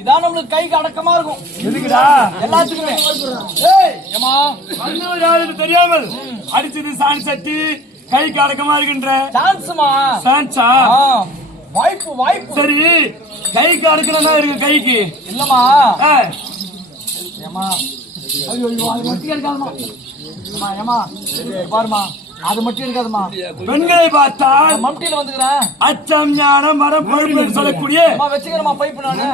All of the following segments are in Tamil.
இதான் நம்மளுக்கு கைக்கு அடக்கமா இருக்கும். எதுக்குடா? எல்லாத்துக்குமே. தெரியாமல் அடிச்சது சான் சட்டி கைக்கு அடக்கமா இருக்கின்ற சான்ஸ்மா. சான்ஸா? வாய்ப்பு வாய்ப்பு. சரி, கைக்கு அடக்கணும் இருக்கு கைக்கு இல்லமா. ஏமா ஐயோ அது மட்டும் இருக்காதுமா. ஏமா பாருமா, அது மட்டும் இருக்காதுமா. பெண்களை பார்த்தால் மம்டியில வந்துக்கிறேன். அச்சம் ஞானம் மரம் பழுப்பு சொல்லக்கூடிய வச்சுக்கிறமா பைப்பு. நானு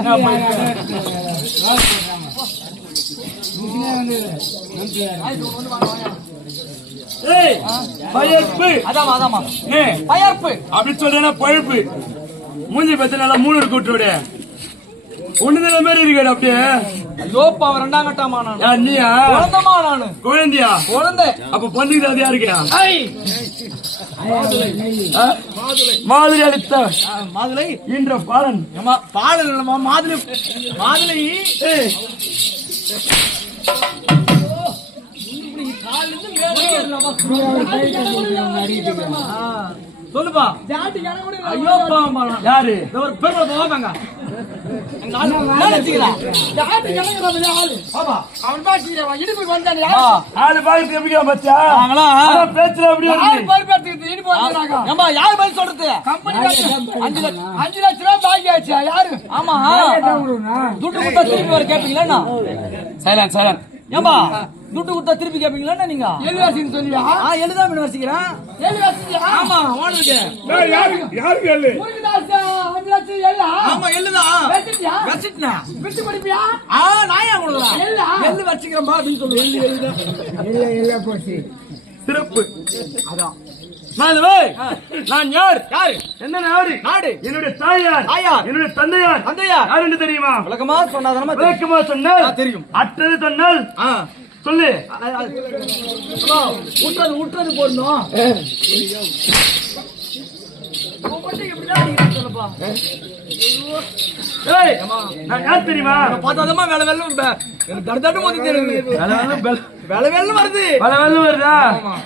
பயர்ப்பு. அதாமா அதாமா பயர்ப்பு அப்படி சொல்றேன்னா பழுப்பு. மூஞ்சி பத்தி நல்லா மூணு கூட்டு ஒண்ணுதல மாதிரி இருக்காடு அப்படியே. ஐயோப்பா, அவன் 2ஆம் கட்டமா? நான் நீயா? குழந்தமா? நானு குழந்தையா? குழந்தை. அப்ப பொண்ணுக்கு அது யாருக்கியா? மாதிரி அளித்த மாதுளை என்ற பாலன். பாலன் இல்லமா, மாதுளை. மாதுளை சொல்லுப்பா. ஐயோப்பா, யாரு? ஒரு பெருமை போவாங்க. யாரு கிடக்குறான் ஆளு? ஆமா அவன் பாக்கிறவன் இடுப்பு வந்தானே ஆளு பாக்குறது எப்படி பச்சா பேச்சுல அப்படி பொறுப்பேற்றுக்கிட்டு இடுப்பு வந்தாங்க. யாரு பதில் சொல்றது? கம்பெனி 5 லட்சம் ரூபாய் பாக்கி ஆச்சு யாரு? ஆமா துட்டு கொடுத்தா திருப்பி வர கேப்பீங்களா? சைலண்ட் சைலண்ட் ஏம்பா துட்டு கொடுத்தா திருப்பி கேப்பீங்களா நீங்க? எழுவாசின்னு சொல்லியா? எழுதா மீன் வச்சுக்கிறேன். எழுவாசியா? ஆமா ஓனருக்கு யாருக்கு எல்லு முருகதாஸ் 5 லட்சம் எழுதா? ஆமா எள்ளுதான் வச்சிட்டியா? வச்சிட்டா விட்டு படிப்பியா? நான் ஏன் கொடுக்குறேன்? எள்ளா? எள்ளு வச்சுக்கிறேன்பா அப்படின்னு சொல்லுவேன். சிறப்பு மாதவே நான் யார் யாரு? என்ன நாடு நாடு என்னுடைய தாயார் தாயார். என்னுடைய தந்தையார் தந்தையார். யார் என்று தெரியுமா? விளக்கமா சொன்னாதானமா தெரியும். விளக்கமா சொன்னால் தெரியும். அற்றது சொன்னால் சொல்லு. ஊற்றது போடணும். ஏய் நான் யார் தெரியுமா? பார்த்தாதமா வேலை வெள்ளம் தடுத்தாட்டு மோதி தெரியுது. வேலை வெள்ளம் வருது. பல வெள்ளம் வருதா?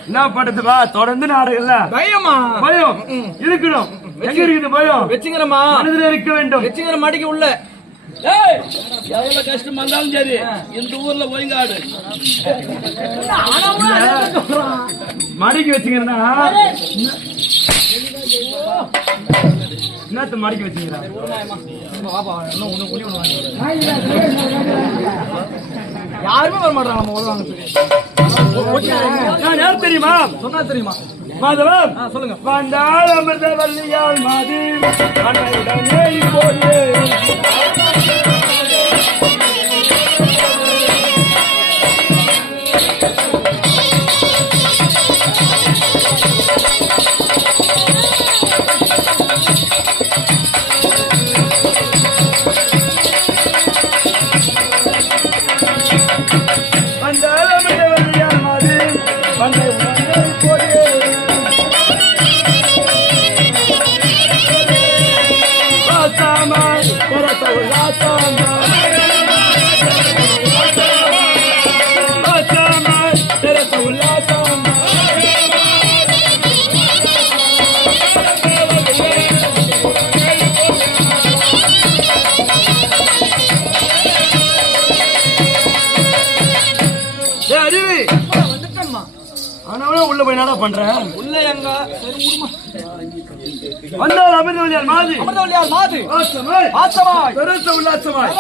என்ன பண்றது வா தொடர்ந்து நாடுகள்ல பயமா பயம் இருக்கணும். எங்க இருக்குது பயம்? வச்சுக்கிறமா மனதில் இருக்க வேண்டும். வச்சுக்கிற மாட்டிக்கு உள்ள எவ்வளவு கஷ்டம் வந்தாலும் சரி இந்த ஊர்ல ஒழுங்காடு மடிக்கு வச்சுக்கிறா என்னத்த மடிக்கு வச்சுக்கிறா? யாருமே வர மாட்டாங்க நம்ம உதவாங்க. நான் யார் தெரியுமா? சொன்னா தெரியுமா? மாதவம் சொல்லுங்க. வந்தால் அமிர்த வல்லியால் மாதி அன்னையுடனே இப்போது வந்தால் அமிர்த வல்லியால் மாதி அன்னையுடனே இப்போது உள்ள போய் என்ன பண்றேன்? உள்ள எங்க வந்தால் அமிர்தவல்லியால் மாது அமிர்தவல்லியால் மாது ஆசமாய் ஆசமாய் பெருச உல்லாசமாய்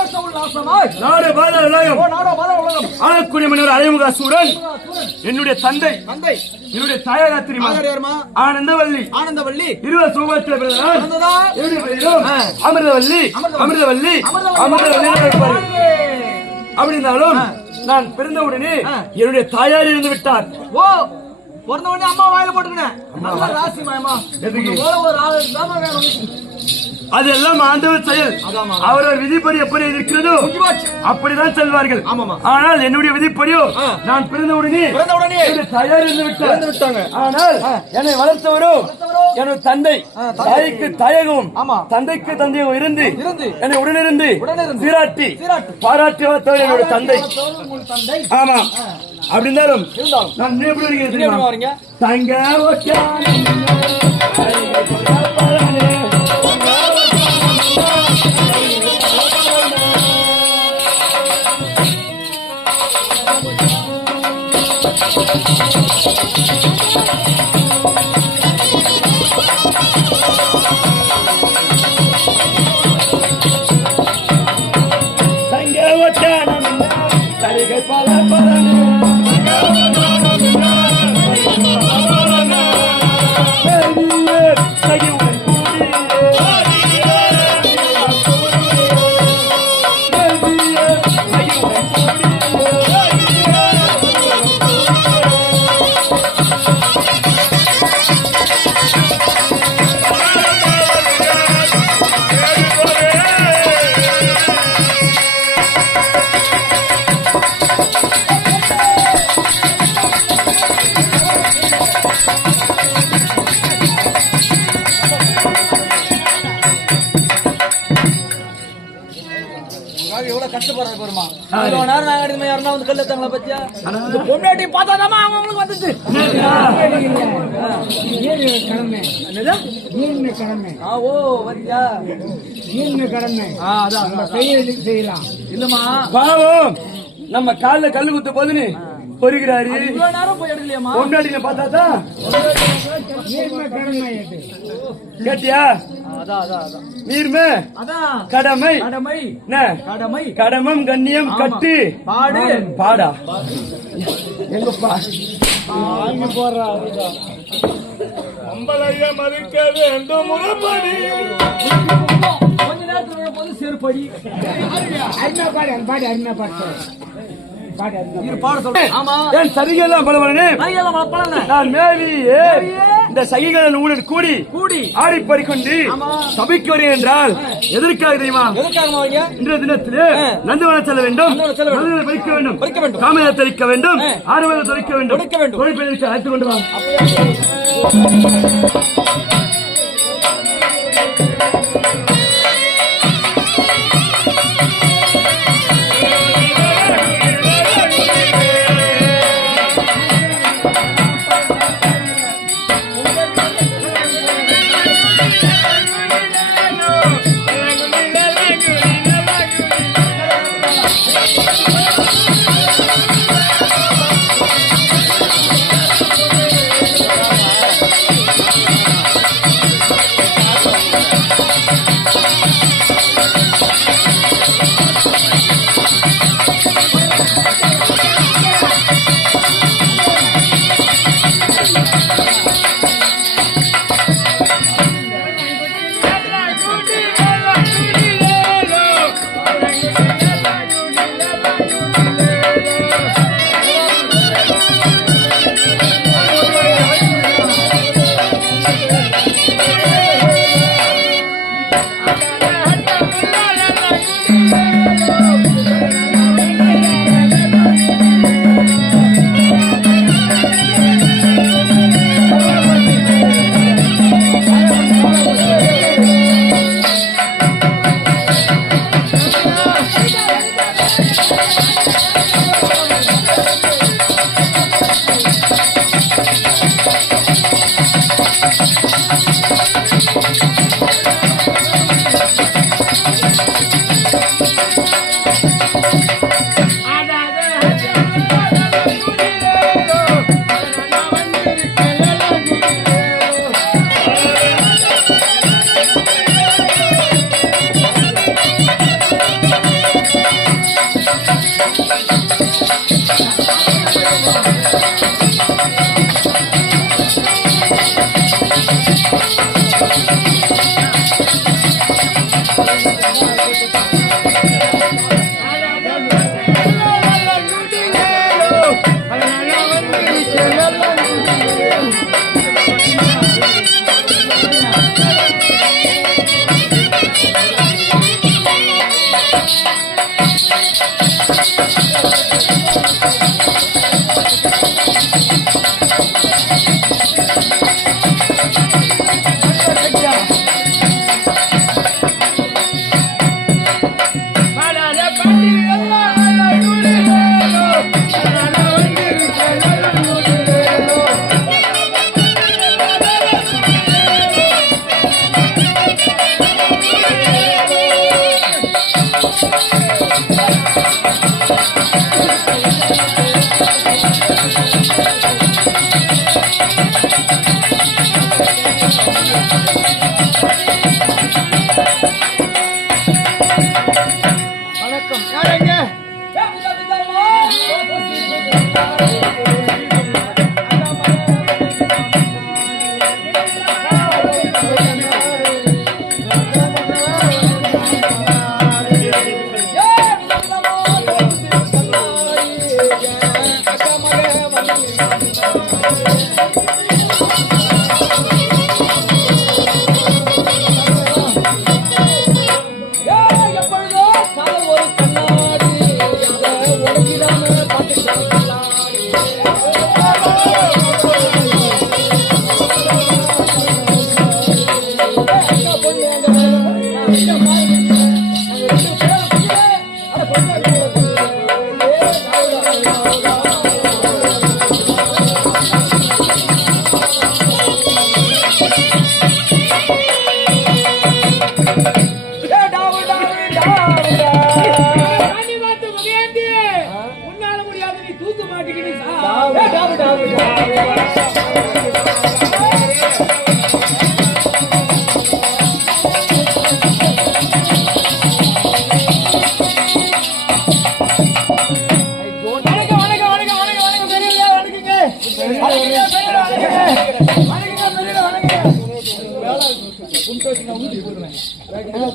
ஆசமாய் நாடு பாத உலகம் நாடோ பாத உலகம் ஆளக்கூடிய மன்னர் அலைமுக சூரன் என்னுடைய தந்தை தந்தை என்னுடைய தாயார் தெரியுமா? யாருமா? ஆனந்தவல்லி ஆனந்தவல்லி இருவர் சோமத்தில் பிறந்தவர். பிறந்ததா? என்னுடைய பெயரும் அமிர்தவல்லி அமிர்தவல்லி அமிர்தவல்லி அப்படின்னாலும் நான் பிறந்த உடனே என்னுடைய தாயார் இருந்து விட்டார். ஓ பிறந்த உடனே அம்மா வாயில போட்டுக்கினேன். நல்ல ராசி மாயமா ஒரு வேணும். அதெல்லாம் ஆண்டவர் செயல். அவரவர் விதிப்படி எப்படி இருக்கிறதோ அப்படிதான் செல்வார்கள். ஆனால் என்னுடைய விதிப்படியோ நான் பிறந்த உடனே தயார் இருந்து விட்டாங்க. ஆனால் என்னை வளர்த்தவரோ என்னுடைய தந்தை தாய்க்கு தாயகம் தந்தைக்கு தந்தையும் இருந்து என்னை உடனிருந்து சீராட்டி பாராட்டி வளர்த்தவர் என்னுடைய தந்தை. ஆமா அப்படி இருந்தாலும் நான் எப்படி இருக்கிறேன் தங்க எவ்வளவு கஷ்டப்படுறாரு பாருமா. இவ்வளவு நேரம் நாங்க அடிமை யாருன்னா வந்து கல்லு எடுத்தாங்களா பத்தியா? இந்த பொண்டாட்டி பார்த்தாதாமா அவங்களுக்கு வந்துச்சு. ஓ வந்தியா செய்யலாம் இல்லம்மா. பாவம் நம்ம கால்ல கல்லு குத்த போதுன்னு பொறுக்கிறாரு. இவ்வளவு நேரம் போய் எடுக்கலையாமா? பொண்டாட்டின பார்த்தாதான் கேட்டியா? நீர்மை கடமை கடமை கடமம் கண்ணியம் கட்டு பாடு பாடா எங்கப்பா போடுறா அம்பலைய மதிக்க வேண்டும் முறைப்படி. கொஞ்ச நேரத்துல போது செருப்படி என் சதிகெல்லாம் பலவனே நான் மேவி இந்த சகிகள் ஊழல் கூடி கூடி ஆடி பறிக்கொண்டு சபைக்கு வருகிறேன் என்றால் எதற்காக தெரியுமா? இன்றைய தினத்திலே நந்தவனம் செல்ல வேண்டும், நந்தவனம் பறிக்க வேண்டும், காமையை தெளிக்க வேண்டும், ஆறுவதை தொலைக்க வேண்டும், தொழிற்பெயருக்கு அழைத்துக் கொண்டு வா.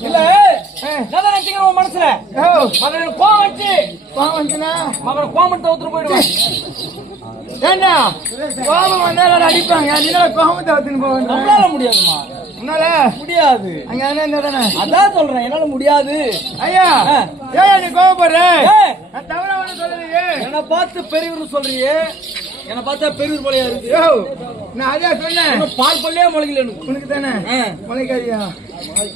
இல்ல நான் நினைச்சீங்க உன் மனசுல மகன் கோவம் வச்சு மகன் கோமத்தை ஒத்துட்டு போயிடுவான். ஏண்டா கோபம் வந்தாலும் அடிப்பாங்க. அதனால கோபத்தை வச்சுன்னு போவேன். நம்மளால முடியாதுமா. உன்னால முடியாது. அங்க என்ன தானே அதான் சொல்றேன், என்னால முடியாது. ஐயா ஏன் நீ கோபப்படுற? ஏய், நான் தவறா ஒண்ணு சொல்லலையே. என்னை பார்த்து பெரியவர் சொல்றியே, என்னை பார்த்தா பெரியவர் போலயா இருக்கு. யோ, நான் அதே சொன்னேன். இன்னும் பால் பள்ளியே முளைக்கல எனக்கு. உனக்கு தானே முளைக்காதியா?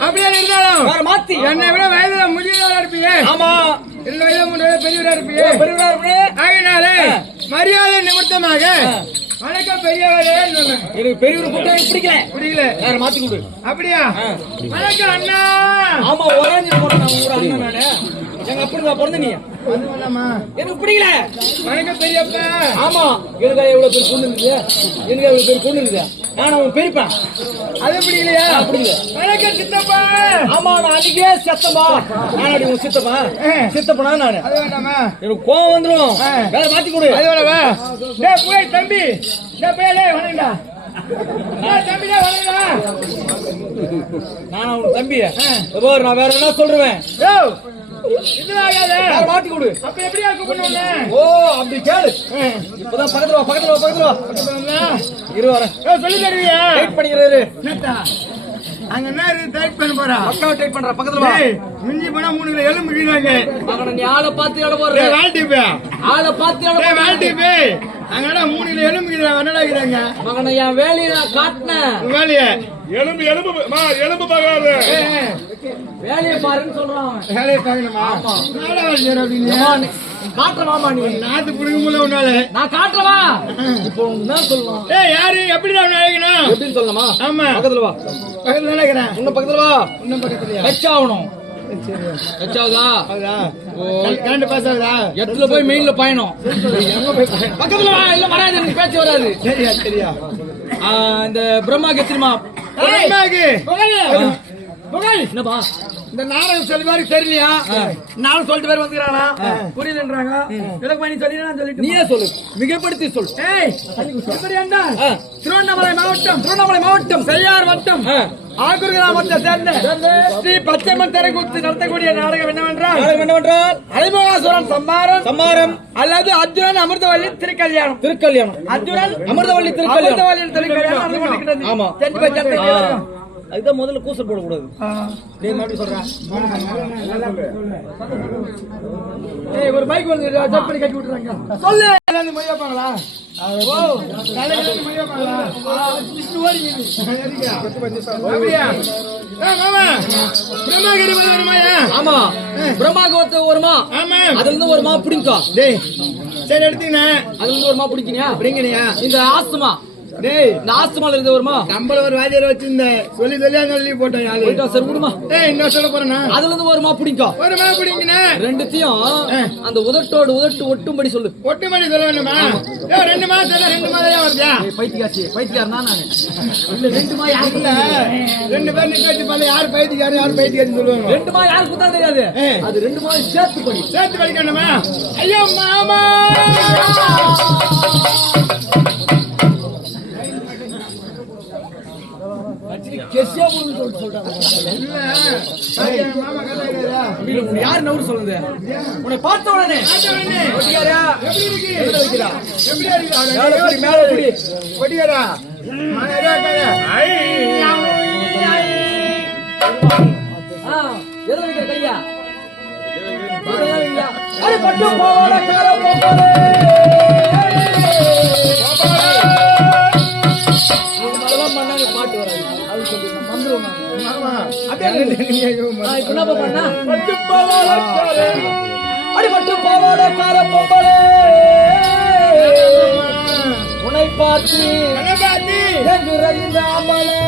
அப்படியே இருந்தாலும் வேற மாத்தி என்னை விட வயதுல முதியவரா இருப்பீங்க. ஆமா, 2 வயது 3 வயது பெரியவரா இருப்பீங்க. பெரியவரா இருப்பே. ஆகினாலே மரியாதை நிமித்தமாக வணக்கம் பெரியவரே சொன்னேன். எனக்கு பெரியவர் கூட்டம் எனக்கு பிடிக்கல. புரியல? வேற மாத்தி கொடு. அப்படியா? வணக்கம் அண்ணா. ஆமா, ஒரே போறேன் நான் ஊர் அண்ணன் நானு. எங்க அப்படி நான் பிறந்த நீ அது வேண்டாமா? எனக்கு பிடிக்கல. வணக்கம் பெரியப்பா. ஆமா, எனக்கு எவ்வளவு பேர் பொண்ணு இருக்குது, எனக்கு எவ்வளவு பேர் பொண்ணு இருக்குது. நான் அவன் பெரியப்பேன். அது பிடிக்கலையா? பிடிக்கல. வணக்கம் சித்தப்பா. ஆமா, நான் அன்னைக்கே செத்தப்பா. நான் அப்படி உன் சித்தப்பா சித்தப்பனா நானு. அது வேண்டாமா? எனக்கு கோவம் வந்துடும். வேற மாத்தி கொடு. அது வேணாமா? டேய் போய் தம்பி, டேய் போய் டேய் வணங்கடா. டேய் தம்பி டேய் வணங்கடா. நான் உன் தம்பி. நான் வேற என்ன சொல்றேன். யோ, இது ஆகாத. வேற மாத்தி கொடு. அப்ப எப்படியா கூப்பிடுவீங்க? ஓ, அப்படி கேளு. இப்பதான் பக்கத்துல வா, பக்கத்துல வா, பக்கத்துல வா. இரு வரேன். யோ, சொல்லி தருவியா? வெயிட் பண்ணிக்கிறாரு. என்னடா? அங்க என்ன இருக்கு? டைப் பண்ண போறா. அக்காவை டைப் பண்ற. பக்கத்துல வா. டேய், மிஞ்சி போனா 3 கிலோ எலும்பு கீழாங்க. மகன நீ ஆளை பார்த்து எடை போடுற. டேய் வாழ்த்திப்பா. ஆளை பார்த்து எடை டேய் போடுற. வாழ்த்திப்பே. அங்கடா 3 கிலோ எலும்பு கீழா என்னடா கீறாங்க? மகன என் வேலையை நான் காட்டினேன். வேலைய எலும்பு எலும்பு எலும்பு பார்க்காது. வேலையை பாருன்னு சொல்றான் அவன். வேலைய பார்க்கணுமா? நாடா வேலை அப்படிங்க. அம்மா, நீ காட்டுறவாமா நீ. நாத்து புடுங்க முடியல உன்னால. நான் காட்டுறவா. இப்போ என்ன சொல்லலாம்? டேய் யாரு எப்படிடா அழைக்கணும்? எப்படின்னு சொல்லலாமா? ஆமா பக்கத்துல வா. பக்கத்துல நினைக்கிறேன். இன்னும் பக்கத்துல வா. இன்னும் பக்கத்துலயா? டச் ஆகணும். டச் ஆகுதா? ஹவுதா? ஓ, கரண்ட் பாஸ் ஆகுதா? எட்டுல போய் மெயின்ல பயணம். பக்கத்துல வா, இல்ல வராது, எனக்கு பேச்சு வராது. சரியா சரியா. இந்த பிரம்மாக்கு தெரியுமா? பிரம்மாக்கு? என்னப்பா? இந்த நாடகம் சொல்லி மாதிரி தெரியலையா? நானும் சொல்லிட்டு பேர் வந்துக்கிறானா? புரியலன்றாங்க. விளக்கு பண்ணி சொல்லி நான் சொல்லிட்டு நீயே சொல்லு, மிகப்படுத்தி சொல். ஏய் இப்படி என்ன? திருவண்ணாமலை மாவட்டம், திருவண்ணாமலை மாவட்டம், செய்யார் வட்டம், ஆக்கூர் கிராமத்தை சேர்ந்த ஸ்ரீ பச்சைமன் தெருக்கூத்து நடத்தக்கூடிய நாடகம் என்னவென்றால் அரிமகாசுரன் சம்மாரம் சம்மாரம் அல்லது அர்ஜுனன் அமிர்தவல்லி திருக்கல்யாணம். திருக்கல்யாணம். அர்ஜுனன் அமிர்தவல்லி திருக்கல்யாணம். அமிர்தவல்லி திருக்கல்யாணம் நடந்து கொண்டிருக்கிறது. ஆமா. தெரிஞ்சு போய் தெரிஞ்சு அதுதான் முதல்ல கூசல் போடக்கூடாது. ஏய் ஒரு பைக் வந்து ஜப் பண்ணி கட்டி விட்டுறாங்க. சொல்லு எல்லாரும் மொய்யா பாங்களா? ஓ தலையில மொய்யா பாங்களா? விஷ்ணு ஓடிங்க. அப்படியா? ஏய் மாமா பிரம்மாகிரி வருமாயா? ஆமா, பிரம்மாக்கு வருமா? ஆமா. அதுல இருந்து ஒரு மா பிடிங்கோ. டேய் சரி எடுத்தீங்க. அதுல இருந்து ஒரு மா பிடிக்கினியா? அப்படிங்கறியா? இந்த ஆஸ்துமா, டேய் இந்த ஆஸ்துமால இருந்து வருமா? கம்பள ஒரு வாதியார் வச்சிருந்தேன். சொல்லி சொல்லி போட்டேன் யாரு? போயிட்டா சரி விடுமா. டேய் இன்னும் சொல்ல போறேனா? அதுல இருந்து ஒரு மா பிடிங்கோ. ஒரு மா பிடிங்கனே. ரெண்டுத்தையும் அந்த உதட்டோடு உதட்டு ஒட்டும்படி சொல்லு. ஒட்டுமடி சொல்ல வேணுமா? ஏய் 2 மாசம் 2 மாதம் வருதா? பைத்தியாச்சு, பைத்தியார் தான் நானு. இல்ல 2 மா யாரு இல்ல 2 பேர் நிக்காச்சு பாரு. யார் பைத்தியாரு யார் பைத்தியாருன்னு சொல்லுவாங்க. 2 மா யாருக்கு தான் தெரியாது. அது 2 மா சேர்த்து படி. சேர்த்து படிக்கணுமா? ஐயோ மாமா கெஸ்ஸியா போடுன்னு சொல்றாங்க. இல்ல மாமா கலாய்கிறாரா? உன்னை யாரு நவுறு சொல்லுது? உன்னை பார்த்த உடனே ஒட்டியாரா? எப்படி இருக்கு? எதுல வைக்கிறா? எப்படி இருக்கு? மேல புடி, மேல புடி. ஒட்டியாரா? மானரா கல. எதுல வைக்கிற கையா? அरे பட்டு போவாட கார போவாடே. இதெல்லாம் பண்ணாங்க பாட்டு வராது. அது சொல்லி நான் வந்துருவேன். மாமா அப்படியே நீங்க இப்ப என்ன பண்ணா? பட்டு போவாட கார. அடி பட்டு போவாட கார போவாடே. உன்னை பார்த்து என்ன பாத்தி? எங்கு ரயிலாமலே.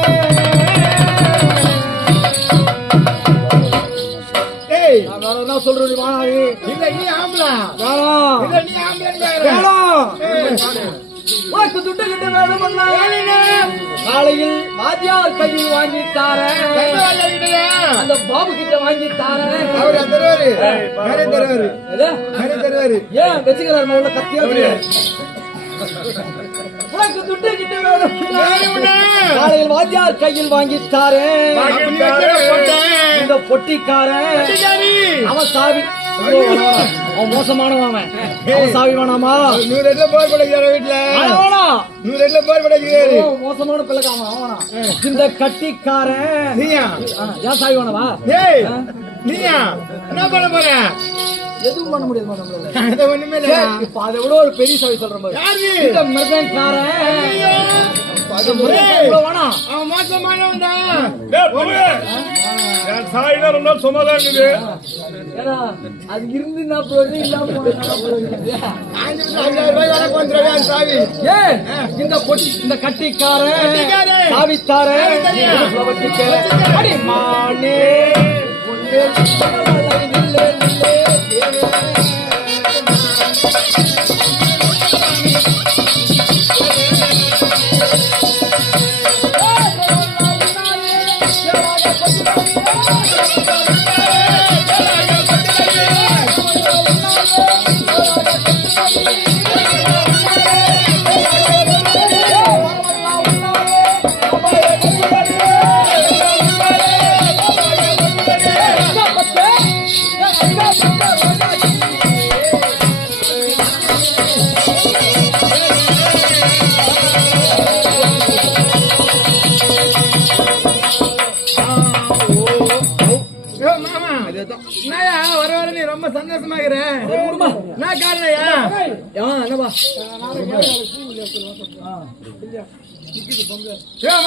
ஏய் நான் என்ன சொல்றேன் வாணாவி? இல்ல நீ ஆம்பள. வேணாம். இல்ல நீ ஆம்பள. வேணாம். உனக்கு துட்டு கிட்ட வேணும்னா நாளையில் வாத்தியார் கையில் வாங்கி தாரேன். அந்த பாபு கிட்ட வாங்கி தாரேன். அவர் தருவாரு. வேற தருவாரு. எது? வேற தருவாரு. ஏன் வச்சுக்கிறார் உள்ள கத்தியா? உனக்கு துட்டு கிட்ட வேணும் காலையில் வாத்தியார் கையில் வாங்கித்தாரே இந்த பொட்டிக்காரன் அவன் சாவி அவன் மோசமானவன் அவன் சாவி வேணாமா 100 போர் படைக்கிறார் வீட்டுல வேணாம் 100 போர் படைக்கிறாரு மோசமான பிள்ளைக்காம அவனா இந்த கட்டிக்காரன் நீயா ஏன் சாவி வேணாவா ஏய் நீயா என்ன பண்ண போற எதுவும் பண்ண முடியாது நம்மளால அது ஒண்ணுமே இல்ல இப்ப அதை விட ஒரு பெரிய சாவி சொல்ற மாதிரி யாரு இந்த மிருகன்காரன் வேணாம் அவன் மோசமானவன் தான் என் சாயினா ரொம்ப நாள் சும்மாதான் இருக்குது. ஏன்னா அது இருந்து நான் போறது இல்லாம சாவி இந்த பொட்டி இந்த கட்டிக்காரன் சாவித்தாரன் அடி மானே நீ ரொம்ப சந்தோஷமா இருக்கிறேன் நான் காரணயா என்னவா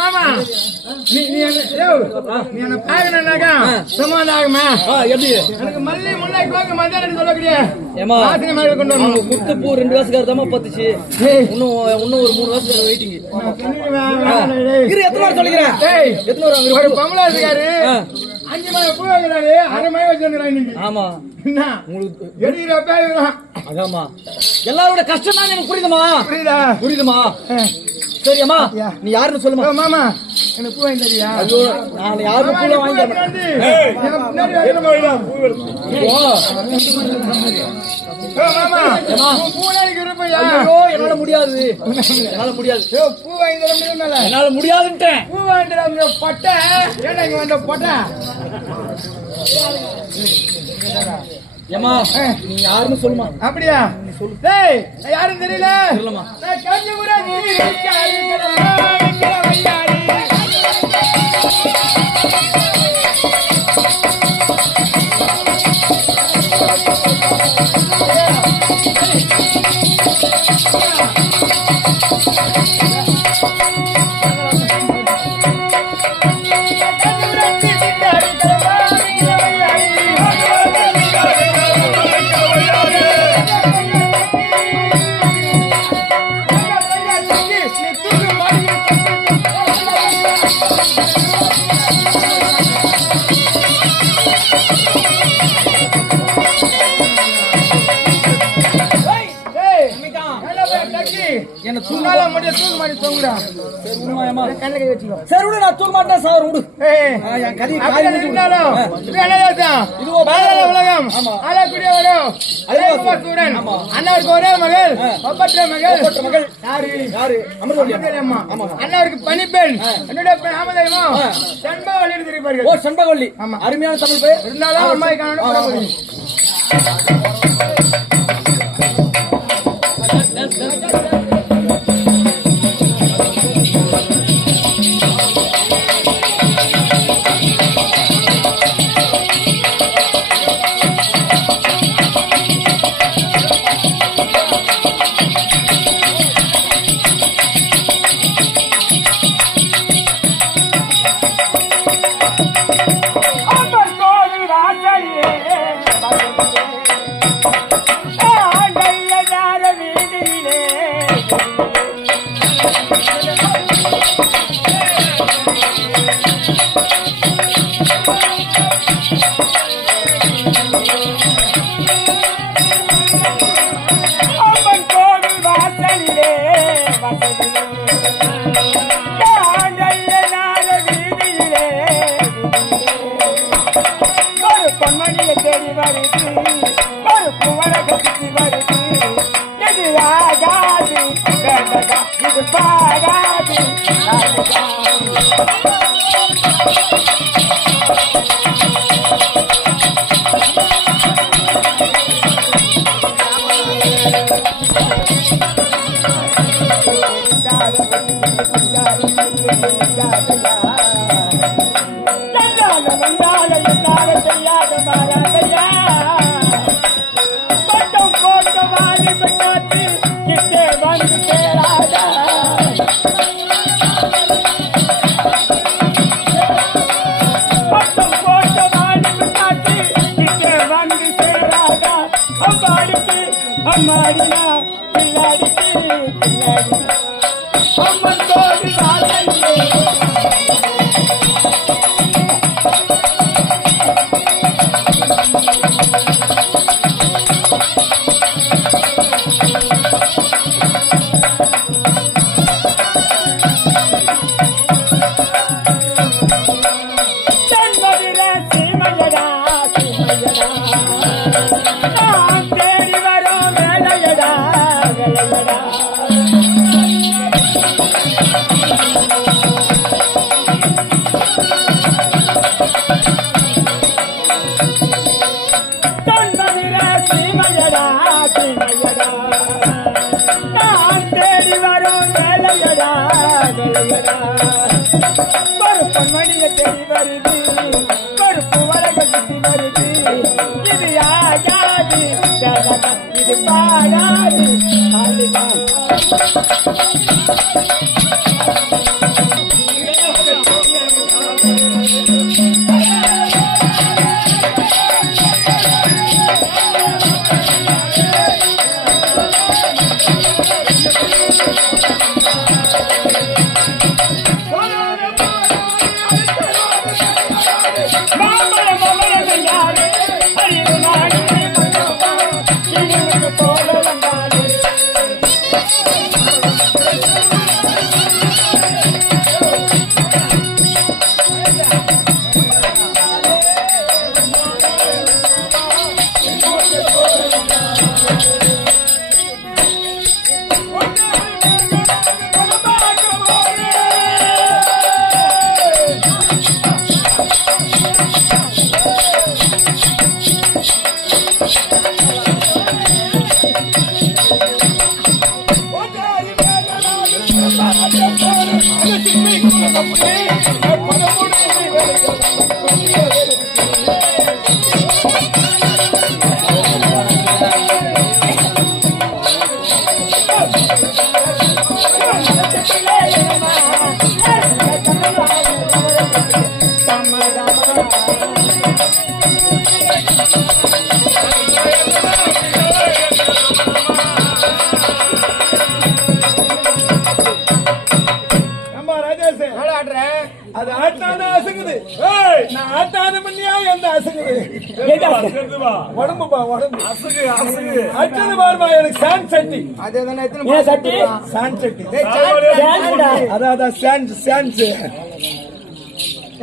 மாமா நீ என்ன பாக்கணும்னாக்கா சமாதானமா எப்படி எனக்கு மல்லி முல்லை கோங்க மந்தாரம் சொல்லக்கூடிய ஏமா வாசனை மாதிரி கொண்டு வரணும் குத்து பூ 2 வருஷத்துக்கு தாமா பத்துச்சு இன்னும் ஒரு 3 வருஷத்துக்கு வெயிட்டிங் இரு எத்தனை வாரம் சொல்லிக்கிறேன் எத்தனை வாரம் ஒரு பம்பளா இருக்காரு 5 மணி பூ வைக்கிறாரு 1/2 மணி வச்சிருக்கிறான் இன்னைக்கு ஆமா என்ன உங்களுக்கு எடுக்கிற பேர் அதாமா எல்லாரோட கஷ்டம் தான் எனக்கு புரியுதுமா புரியுதா புரியுதுமா சரியாமா நீ யாருன்னு சொல்லுமா மாமா எனக்கு பூ வாங்கி தரியா ஐயோ நான் யாரும் பூ வாங்கி தர மாட்டேன் ஐயோ என்னால முடியாது என்னால முடியாது பூ வாங்கி தர முடியும் என்னால முடியாதுன்ட்டேன் பூ வாங்கி தர பட்டை ஏன்னா இங்க வந்த பட்டை ஏமா நீ யாருன்னு சொல்லுமா அப்படியா சொல்லு டேய் யாரும் தெரியல சொல்லுமா நான் கண்ணபுரம் என்ன தூங்கால முடிய தூங்க மாட்டி தூங்குடா கண்ணை கை வச்சுக்கோ சரி விடு நான் தூங்க மாட்டேன் சார் விடு என் கதை உலகம் ஆளக்கூடிய வரும் அண்ணாவுக்கு ஒரே மகள் ஒப்பற்ற மகள் யாரு அம்மா அண்ணாவுக்கு பணிப்பெண் என்னுடைய நாமதேயமோ சண்பவல்லி தெரிவிப்பார்கள் ஓ சண்பகவல்லி ஆமா அருமையான தமிழ் பெயர் இருந்தாலும் அம்மாய் காணணும் Bye. சொன்னால தெரியாத மாறாதையா பட்டம் போட்ட வாடி பெண்ணாச்சு கிட்டே வந்து சேராதா பட்டம் போட்ட வாடி பெண்ணாச்சு கிட்டே வந்து சேராதா அம்மாடிக்கு அம்மாடினா பிள்ளாடிக்கு பிள்ளாடி அம்மன் தோடி நாளையே தேடி வரும் வேலையடா வேலையடா தன்மதிர சீமையடா சீமையடா நான் தேடி வரும் வேலையடா வேலையடா பருப்பு மணிய தேடி வருது பருப்பு வழங்க சுத்தி வருது இது ஆகாது இது பாடாது அதுதான் அது ஆட்டாத அசங்குது. நான் ஆட்டாத பண்ணியா எந்த அசங்குது? உடம்புப்பா உடம்பு அசகு அசகு அட்டது பாருமா எனக்கு சாண்ட் சட்டி. அதேதானே எத்தனை சட்டி? சாண்ட் சட்டி. அதான் சாண்ட் சாண்ட்.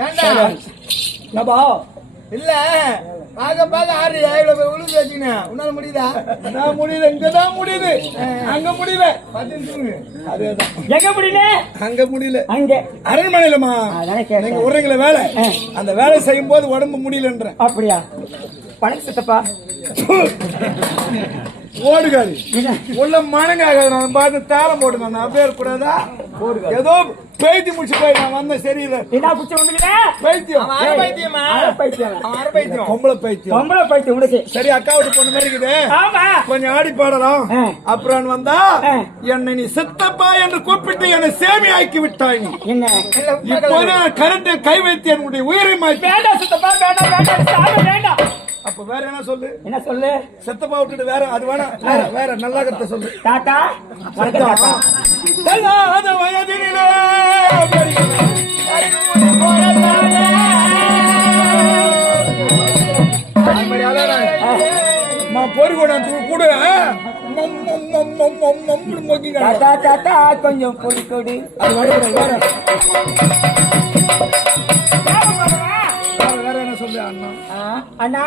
ஏண்டா நபா இல்ல பாக்க பாக்க ஆறு ஏழு போய் உழுது வச்சுக்கினேன். உன்னால முடியுதா? நான் முடியுது, இங்கதான் முடியுது, அங்க முடியல. அதேதான் எங்க முடியல? அங்க முடியல, அங்க அரண்மனையிலமா நீங்க விடுறீங்களே வேலை, அந்த வேலை செய்யும் போது உடம்பு முடியலன்ற. அப்படியா? பணம் சித்தப்பா ஓடுகாது உள்ள மனங்காக நான் பார்த்து தாளம் போட்டு நான் அப்படியே கூடாதா? ஏதோ பேய்த்தி முடிச்சு போய் நான் வந்த சரியில்லை. என்ன பிடிச்ச வந்துக்கிறேன்? பைத்தியம் பைத்தியம் பொம்பளை பைத்தியம் பொம்பளை பைத்தியம் உனக்கு சரி. அக்கா விட்டு பொண்ணு மாதிரி இருக்குது, கொஞ்சம் ஆடி பாடலாம். அப்புறம் வந்தா என்னை நீ சித்தப்பா என்று கூப்பிட்டு என்னை சேமி ஆக்கி விட்டாய். என்ன இப்போது கரண்ட் கை வைத்து என்னுடைய உயிரை மாற்றி. வேண்டாம் சித்தப்பா, வேண்டாம் வேண்டாம் வேண்டாம். அப்ப வேற என்ன சொல்லு? என்ன சொல்லு? சித்தப்பா விட்டுட்டு வேற அது வேணாம், வேற நல்லா கருத்தை சொல்லு. தாத்தா தள்ளாத வயதினிலே பொறி கூட கூட தாத்தா கொஞ்சம் பொறி கொடு. அது வேற வேற என்ன சொல்லு? அண்ணா அண்ணா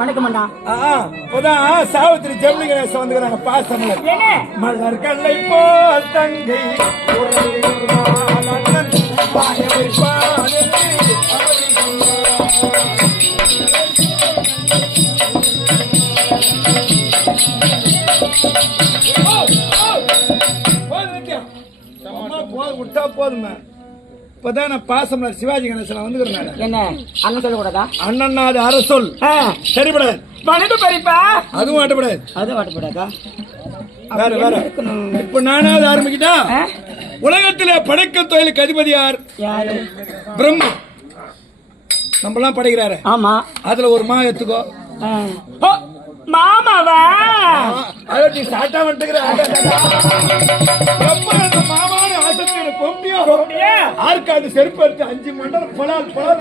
வணக்கம் அண்ணா. இப்பதான் சாவித்திரி ஜெமினி கணேசன் வந்துக்கிறாங்க. பாசமலர் என்ன மலர் கல்லை போ தங்கை விட்டா போதுமே. இப்பதான் நான் பாசமலர் சிவாஜி கணேசன் வந்துக்கிறேன். என்ன அண்ணன் சொல்லக்கூடாதா? அண்ணன் அது அரசொல் சரிப்படாது. வணக்கம் பெரியப்பா. அதுவும் வாட்டப்படாது. அது வாட்டப்படாதா? வேற வேற. இப்ப நானாவது ஆரம்பிக்கிட்டா. உலகத்திலே படைக்க தொழிலுக்கு அதிபதி யார்? யாரு? பிரம்மா. நம்மளாம் படைக்கிறாரு. ஆமா. அதுல ஒரு மா எடுத்துக்கோ. மாமாவா? அதோ நீ சாட்டா வந்துக்கிற. பிரம்மா அந்த மாமான்னு ஆசத்தியோட கொம்பியா ஆற்காடு செருப்பு எடுத்து 5 மண்டலம் பலால் பலால்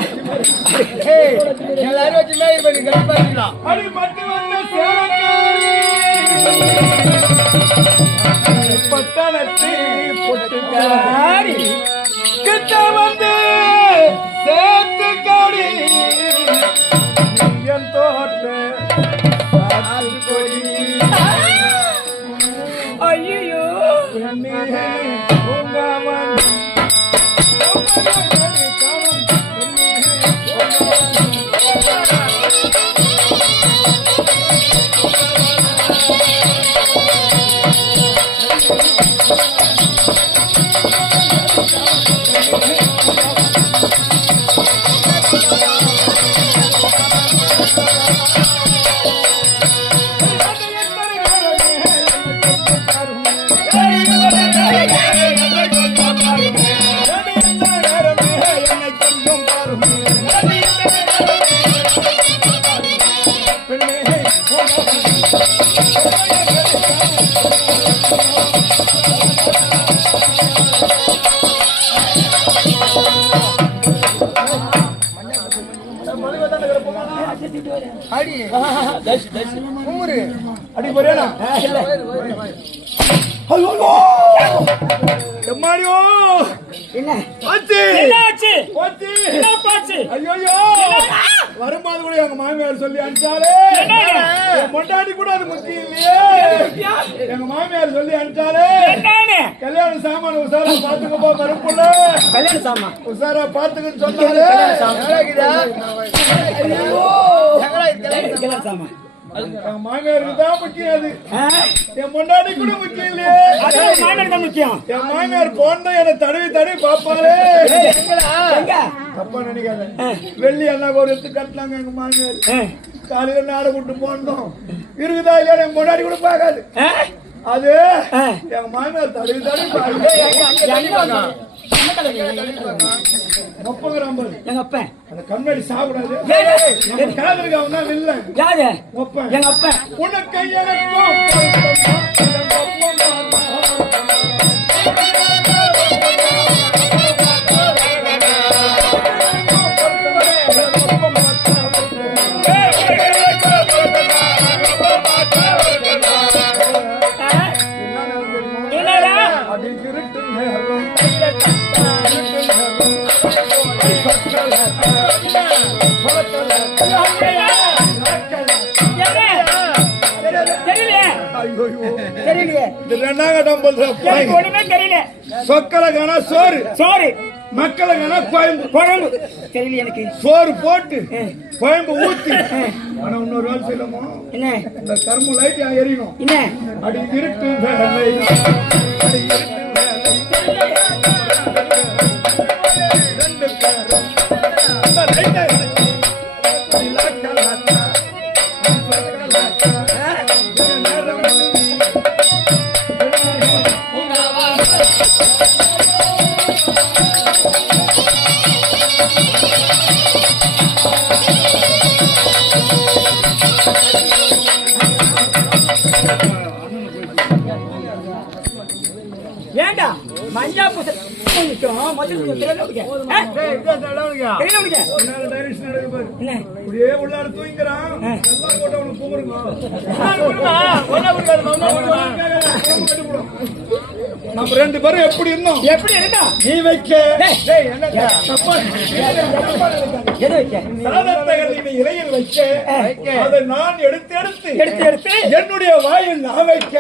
எல்லாரும் வச்சு மேய் பண்ணி கழிப்பாங்களா? அது மட்டும் வந்து பட்டணத்தை பொட்டுக்காரி கிட்ட வந்து சேர்த்து காடி என் தோட்ட ஐயோ அடி போறியா? எம்மாடியோ என்ன ஆச்சு? என்னாச்சு? போச்சு. என்ன பாச்சு? ஐயோ வரும்போது கூட எங்க மாமியார் சொல்லி அனுப்பிச்சாலே. என் பொண்டாட்டி கூட அது முக்கியம் இல்லையே. எங்க மாமியார் சொல்லி அனுப்பிச்சாலே. கல்யாண சாமான உசாரா பாத்துக்கப்பா மறுப்புள்ள. கல்யாண சாமான் உசாரா பாத்துக்கன்னு சொன்னாலே. கல்யாண சாமான் என் மாமியாருக்கு தான் முக்கியம். அது என் பொண்டாட்டி கூட முக்கியம் இல்லையே. மாமியார் தான் முக்கியம். என் மாமியார் போன் தான் என்னை தடவி தடவி பாப்பாரு. தப்பா நினைக்காத. வெள்ளி எல்லாம் ஒரு எடுத்து கட்டினாங்க எங்க மாமியார். காலையில நாடை கூட்டு போனோம். இருக்குதா இல்லையா என் பொண்டாட்டி கூட பார்க்காது. அது எங்க மாமியார் தடவி தடவி பாருங்க. எங்க அப்பன் அந்த கண்ணாடி சாப்பிடாது. காதலுக்கு அவன் தான் இல்லை. யாரு? எங்க அப்பன். உனக்கு எனக்கும் சொக்கலகான சோறு சோறு மக்களுக்கான குழம்பு குழம்பு தெரியல எனக்கு. சோறு போட்டு குழம்பு ஊத்தி. ஆனா இன்னொரு வேலை செய்யலாமா? என்ன? இந்த கரும்பு லைட் எரியணும். என்ன? அடி இருட்டு வேலை. ஏண்டா மஞ்சா பூச உள்ளார தூங்கிறான். நம்ம 2 பேரும் எப்படி இருந்தோம்? எப்படி இருந்தா நீ வைக்க இலையில் வைக்க அதை நான் எடுத்து எடுத்து எடுத்து எடுத்து என்னுடைய வாயில் நான் வைக்க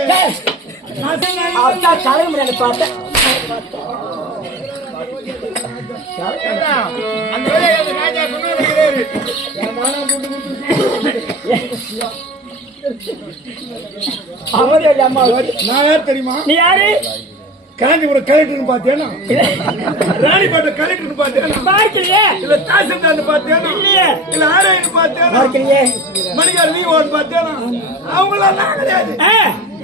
தலைவர் முடியாது பார்த்தேன். நான் யார் தெரியுமா? நீ யாரு? காஞ்சிபுரம் கலெக்டர்னு பாத்தியானா ராணிப்பேட்டை கலெக்டர்னு பாத்தியானா பார்க்கலையே இல்ல தாசில்தார் பாத்தியானா இல்ல ஆர்ஐன்னு பாத்தியானா பார்க்கலையே மணிகார் வீவோன்னு பாத்தியானா அவங்களாம் நான் கிடையாது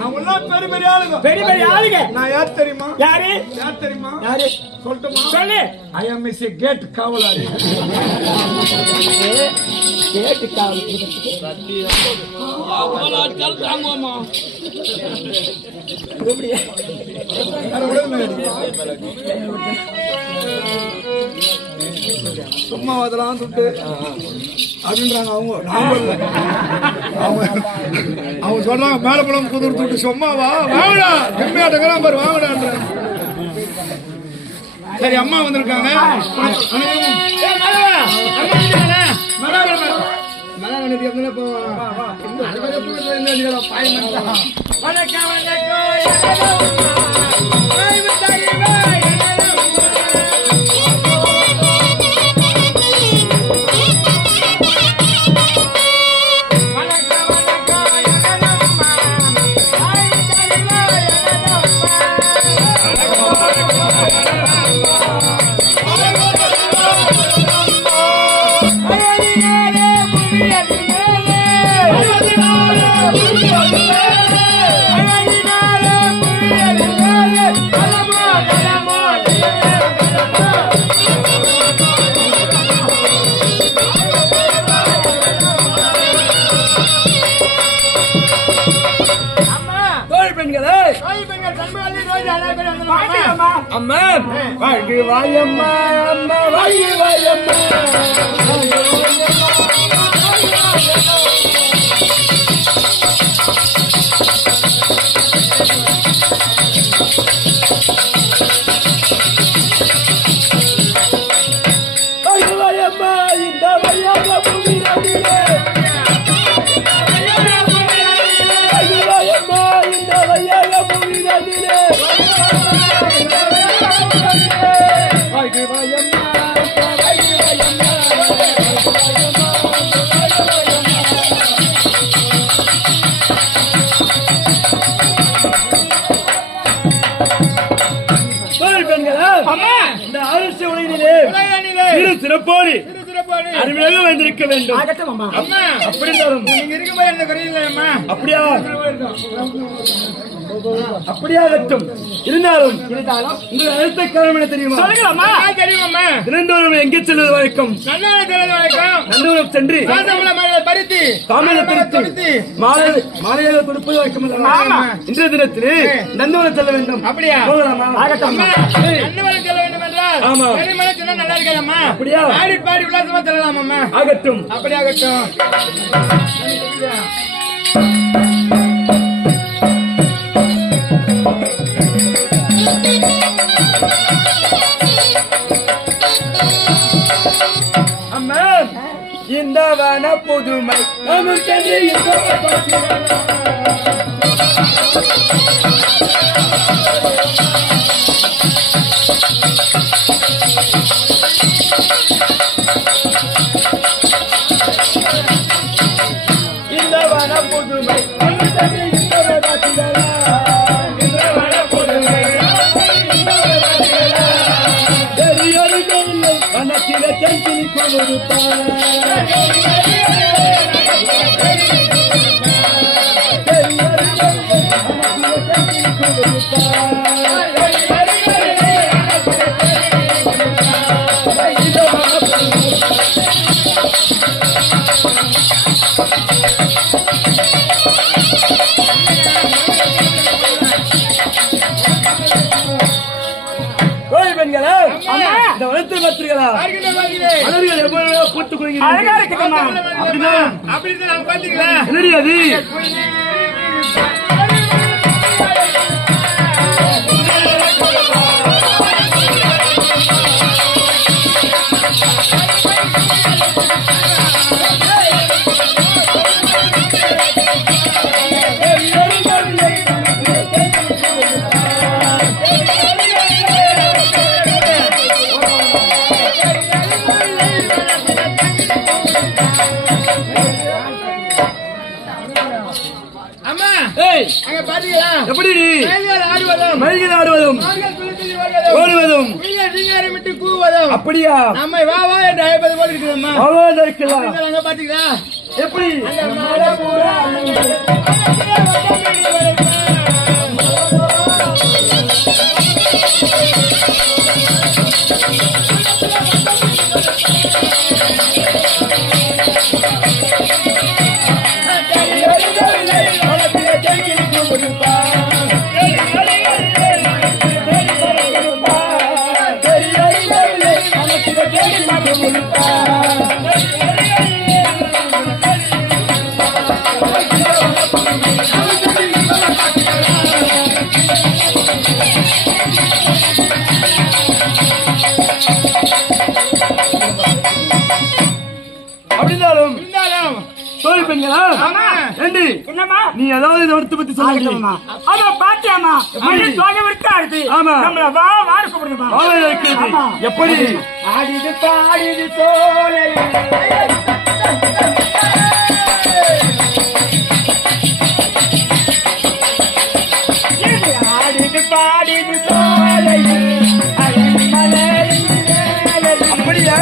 அவங்களாம் பெரிய பெரிய ஆளுங்க பெரிய பெரிய ஆளுங்க நான் யார் தெரியுமா யாரு யார் தெரியுமா யாரு சொல்லட்டுமா சொல்லு ஐ எம் மிஸ் கேட் காவலாளி கேட்டு காவல் ஆட்கள் தாங்குவோமா சும்மா அதெல்லாம் துட்டு அப்படின்றாங்க அவங்க நாம இல்ல. அவங்க சொல்றாங்க மேலப்பழம் குதிர் துட்டு சும்மாவா வாங்கடா எம்மையாட்டங்கிறான் பாரு வாங்கடான்ற சரி அம்மா வந்திருக்காங்க அம்மா வாழ்க வாயம்மா அம்மா வாழ்க வாயம்மா வாழ்க வாயம்மா இந்த வையாக பூமியிலே வாழ்க வாயம்மா இந்த வையாக பூமியிலே இந்த ஆலோசனை உலகிலே சிறு சிறப்போடு அருமையாக வந்திருக்க வேண்டும். அப்படி நீங்க இருக்கும்போது என்ன குறையில்லையம்மா அப்படியா அப்படியாகட்டும். இருந்தாலும் உங்கள் அழுத்த காரணம் என்ன தெரியுமா? தெரியுமாம்மா தினந்தோறும் எங்கே செல்வது வழக்கம்? நல்ல வழக்கம் நந்தவனம் சென்று பருத்தி தாமதப்படுத்தி மாலையாக கொடுப்பது வழக்கம் அல்லவா? இன்றைய தினத்திலே நந்தவனம் செல்ல வேண்டும். அப்படியா? போகலாமா? நந்தவனம் செல்ல வேண்டும் என்றால் ஆமா. பெருமளை சொன்னா நல்லா இருக்கலாமா? அப்படியா? ஆடி பாடி விளாசமா செல்லலாமாம்மா? ஆகட்டும். அப்படி ஆகட்டும். அம்மா இந்த வன புதுமை நமக்கென்று இந்த வன புதுமை வனத்தில தென்பிலி பெண்களா இந்த வனத்தில் பார்த்தீர்களா மலர்கள் எவ்வளவு பூத்து குலுங்குகிறது. அப்படின்னு நான் பாத்தீங்களா? என்னடி அது? அங்க பாத்தீங்களா எப்படி மைல்கள் ஆடுவதும் மயில்கள் ஆடுவதும் மான்கள் துள்ளி ஓடுவதும் ஓடுவதும் நீங்க விட்டு கூவதும் அப்படியா நம்மை வா வா என்று அழைப்பது போல இருக்குதம்மா. அவ்வளவு இருக்கலாம். அங்க பாத்தீங்களா எப்படி அந்த மாடா பூரா அப்படின்னாலும் இருந்தாலும் தோழி பெண்களா ஏண்டி என்னம்மா நீ ஏதாவது இந்த வருத்த பத்தி சொல்லுங்க. அத பாத்தியாமா மணி தோகை விட்டு ஆடுது ஆமா. நம்மள வா வான்னு கூப்பிடுமா அவ்வளவு இருக்கிறது. எப்படி ஆடிது பாடிது தோலை ஆடிது பாடிது தோலை அப்படியா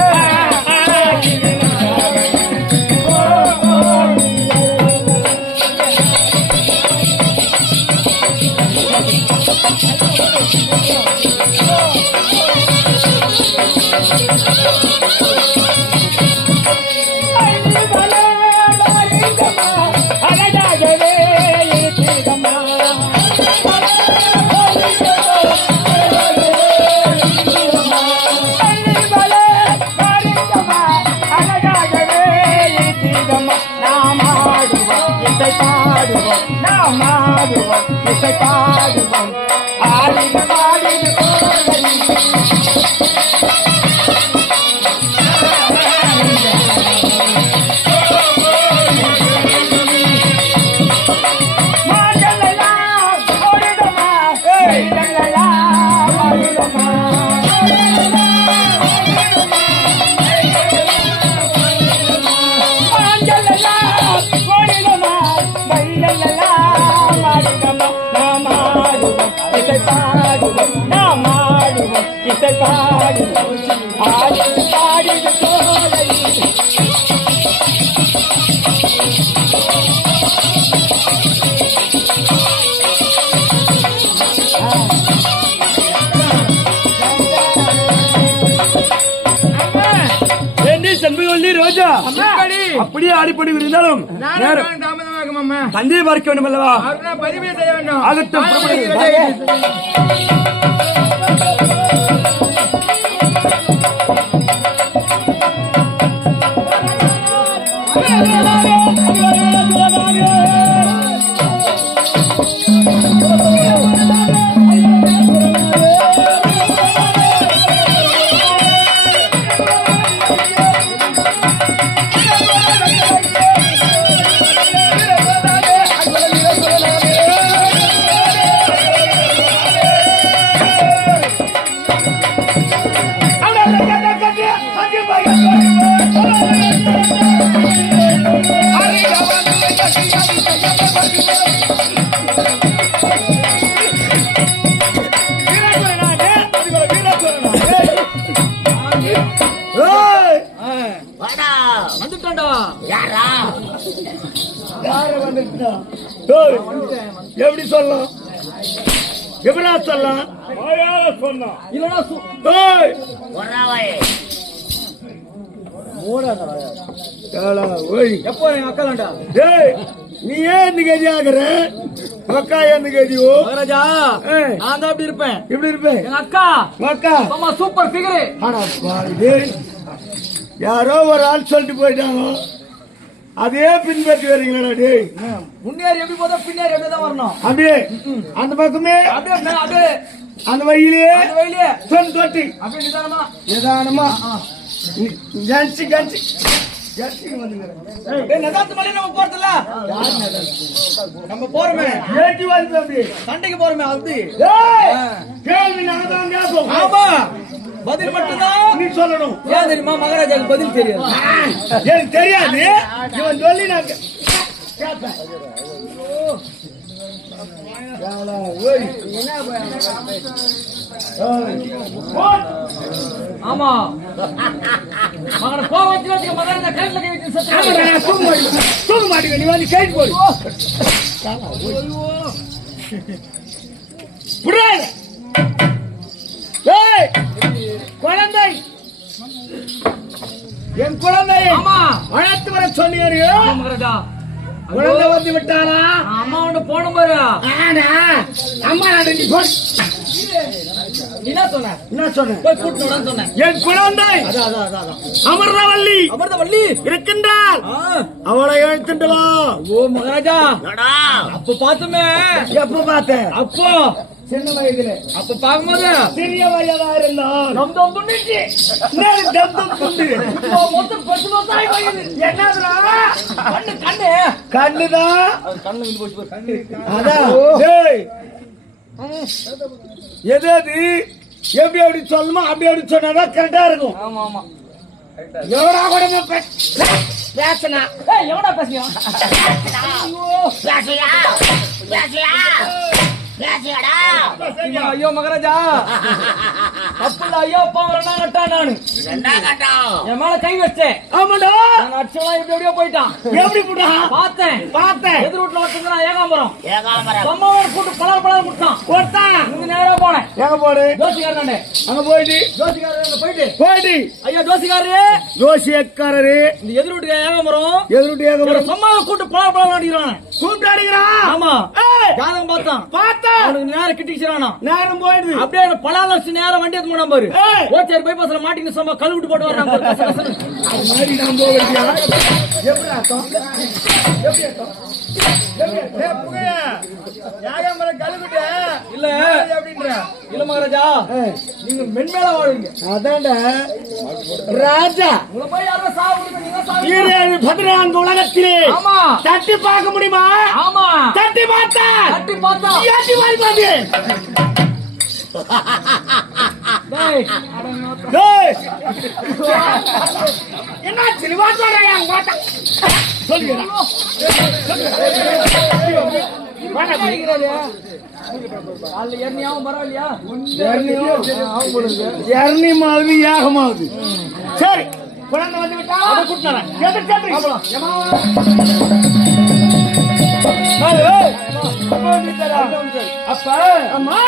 ரோஜா அப்படியே ஆடிப்படி இருந்தாலும் தாமதமாகும் அம்மா. தந்தையை பார்க்க வேண்டும் அல்லவா? அவருக்கு நான் பதிவு செய்ய வேண்டும். ஆகட்டும். எப்படி சொல்லலாம்? எப்படா சொல்லலாம்? இல்லடா எப்போ எங்க அக்கா நீ ஏன் இந்த கதி ஆகுற? அக்கா என்ன கதியோ? மகாராஜா நான் தான் அப்படி இருப்பேன். எப்படி இருப்பேன்? எங்க அக்கா அக்கா அம்மா சூப்பர் ஃபிகர். ஆனா யாரோ ஒரு ஆள் சொல்லிட்டு போயிட்டாங்க, அதே பின்பற்றி வரீங்களா? டேய் முன்னேறி எப்படி போதா பின்னேறி எப்படிதான் வரணும். அப்படியே அந்த பக்கமே அப்படியே அப்படியே அந்த வழியிலே வயலே சொல் தொட்டி அப்படியே நிதானமா நிதானமா கஞ்சி கஞ்சி நதாத்து மலை நம்ம போறதில்ல, நம்ம போறோமே ஏற்றி வந்து அப்படி சண்டைக்கு போறோமே அப்படி. கேள்வி நாங்க தான் கேட்போம். ஆமா பதில் மட்டும்தான் நீ சொல்லணும். ஏன் தெரியுமா? மகாராஜாவுக்கு பதில் தெரியாது. எனக்கு தெரியாது. இவன் சொல்லி நான் கேட்பேன். ஆமா மகன கோவம் வச்சு மகன் இந்த கையில கை வச்சு சத்து தூங்க மாட்டேங்க நீ வந்து கேட்டு போடு புரியாது குழந்தை என் குழந்தை ஆமா வளர்த்து வர சொன்னீங்க மகராஜா குழந்தை வந்து விட்டாரா அம்மா ஒண்ணு போன பாரு ஆனா அம்மா நீ போய் என்ன சொன்ன என்ன சொன்ன போய் கூட்டணும்னு சொன்னேன் என் குழந்தை அமர்தவல்லி அமிர்தவள்ளி இருக்கின்றாள் அவளை எழுத்துட்டு வா ஓ மகாராஜா அப்ப பார்த்தோமே எப்ப பார்த்தேன் அப்போ சின்ன வயதுல அப்ப பாக்கும்போது சிறிய வயதா இருந்தால் நம் தம் துண்டிச்சு மொத்தம் 10 மாசம் ஆகி போகுது என்னதுடா கண்ணு கண்ணு கண்ணுதான் கண்ணு வந்து போச்சு பாரு. கண்ணு அதான் டேய். எது அது எப்படி எப்படி சொல்லணுமோ அப்படி எப்படி சொன்னாதான் கரெக்டா இருக்கும் ஆமா ஆமா எவடா கூட பேசனா ஏய் எவடா பேசியா ஐயோ மகாராஜா அப்பல ஐயோ பாவறனா கட்டா நானு என் மேல கை வச்சேன் ஆமாடா நான் அடிச்சவா எப்படியோ போயிட்டான் எப்படி புடா பார்த்தேன் எதிர் வீட்டுல ஒருத்தங்க ஏகாம்பரம் சம்மாவோட கூட்டு பலார் முட்டான் கொடுத்தான் இங்க நேரா போனேன் எங்க போடு ஜோசிகாரனே அங்க போயிட்டு ஜோசிகாரன் அங்க போயிட்டு ஐயா ஜோசிகாரே ஜோசியக்காரரு இந்த எதிர் வீட்டுக்கு ஏகாம்பரம் எதிர்ட்டு ஏகப்படும் சம்மாவை கூட்டு பலார் அடிக்கிறான் கூப்பிட்டு அடிக்கிறான் ஆமா ஏய், ஜாதகம் பார்த்தான் அவனுக்கு நேரம் கிட்டிக்கிறானா நேரம் போயிடுது அப்படியே பலால வச்சு நேரம் வண்டி எடுத்து போனா பாரு ஏய். ஓச்சேரி பைபாஸ்ல மாட்டின்னு சும்மா கழுவிட்டு போட்டு வர்றான் பாரு, கச கசன்னு. அது மாதிரி நான் போகிறீங்க எப்படி அர்த்தம் எப்படி அர்த்தம் இல்ல இல்ல மகாராஜா நீங்க மென்மேல வாழுங்க அதான்டா ராஜா உங்களை போய் யாரோ சாவு நீங்க சாவு ஈரேழு 14 உலகத்திலே ஆமா தட்டி பார்க்க முடியுமா ஆமா தட்டி பார்த்தா தட்டி பார்த்தா ஏத்தி மாதிரி பாத்து டேய் டேய் என்ன சிலுவா சொல்றயா வாடா சொல்லுங்க காலைல ஏறினியாவும் பரவாயில்லையா எர்னி மாதிரி யாகமாவது சரி குழந்தை வந்து விட்டா அதை கூட்டினேன் அப்ப அம்மா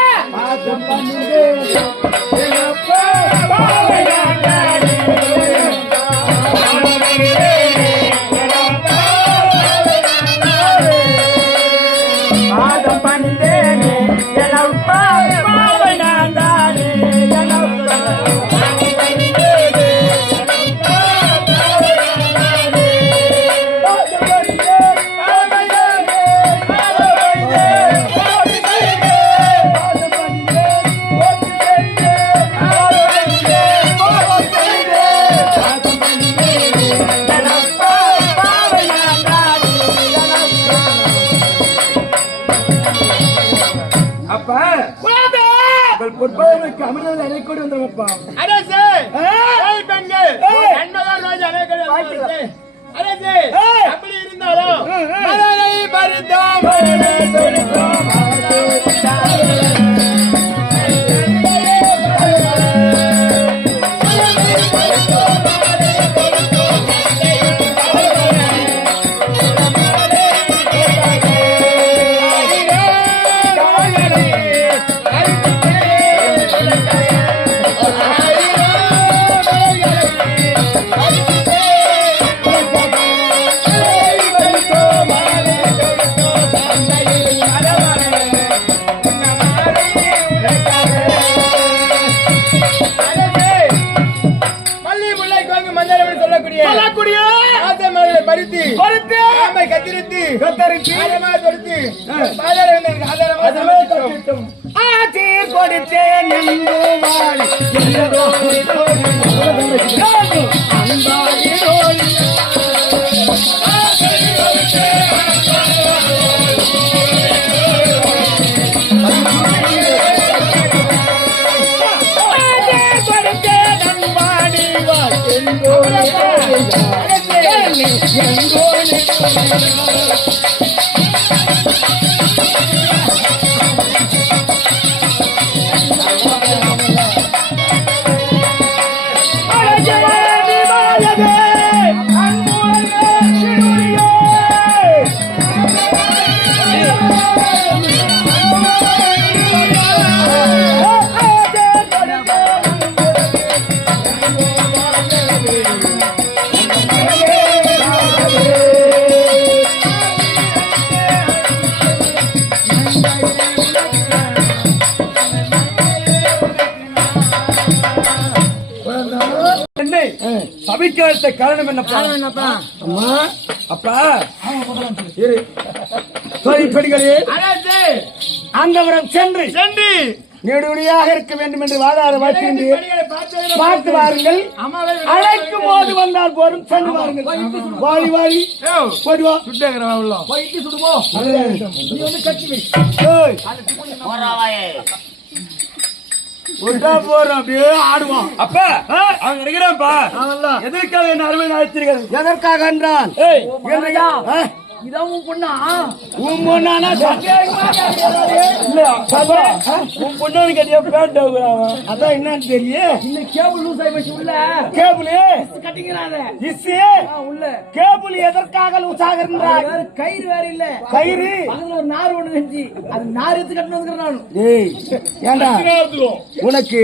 பொற்பதற்கு அமிர்தம் அழைக்கூடி வந்தவப்பா அரசே ஏய் பெண்கள் நன்மகன் ரோஜ் அழைக்கிறது அரசே அப்படி இருந்தாலும் மலரை பறித்தோம் மலரை தொடுத்தோம் எதற்காக காரணம் என்னப்பா? அம்மா அப்பா இரு. பெண்களே அங்கவரம் சென்று நெடுவழியாக இருக்க வேண்டும் என்று வாழாத வாய்க்கின்றி பார்த்து வாருங்கள். அழைக்கும் போது வந்தால் போதும் சென்று வாருங்கள். வாழி வாழி போடுவா போயிட்டு சுடுவோம். நீ வந்து கட்டி வை. போறோம் அப்படியே ஆடுவான். அப்பா அவங்க இருக்கிறான்ப்பா. எதற்காக என்ன அருமை அழைத்தீர்கள்? எதற்காக என்றால் இதான் உன் பொண்ணா? உன் பொண்ணானா உன் பொண்ணு கட்டியா பேண்ட் அதான் என்னன்னு தெரியும். இந்த கேபிள் லூஸ் ஆகி வச்சு உள்ள கேபிள் கட்டிக்கிறாங்க. உள்ள கேபிள் எதற்காக லூஸ் ஆகிறார்? கயிறு வேற இல்ல. கயிறு அதுல ஒரு நார் ஒண்ணு இருந்துச்சு. அது நார் எடுத்து கட்டணும் வந்துக்கிறேன் நானும். ஏய் ஏண்டா உனக்கு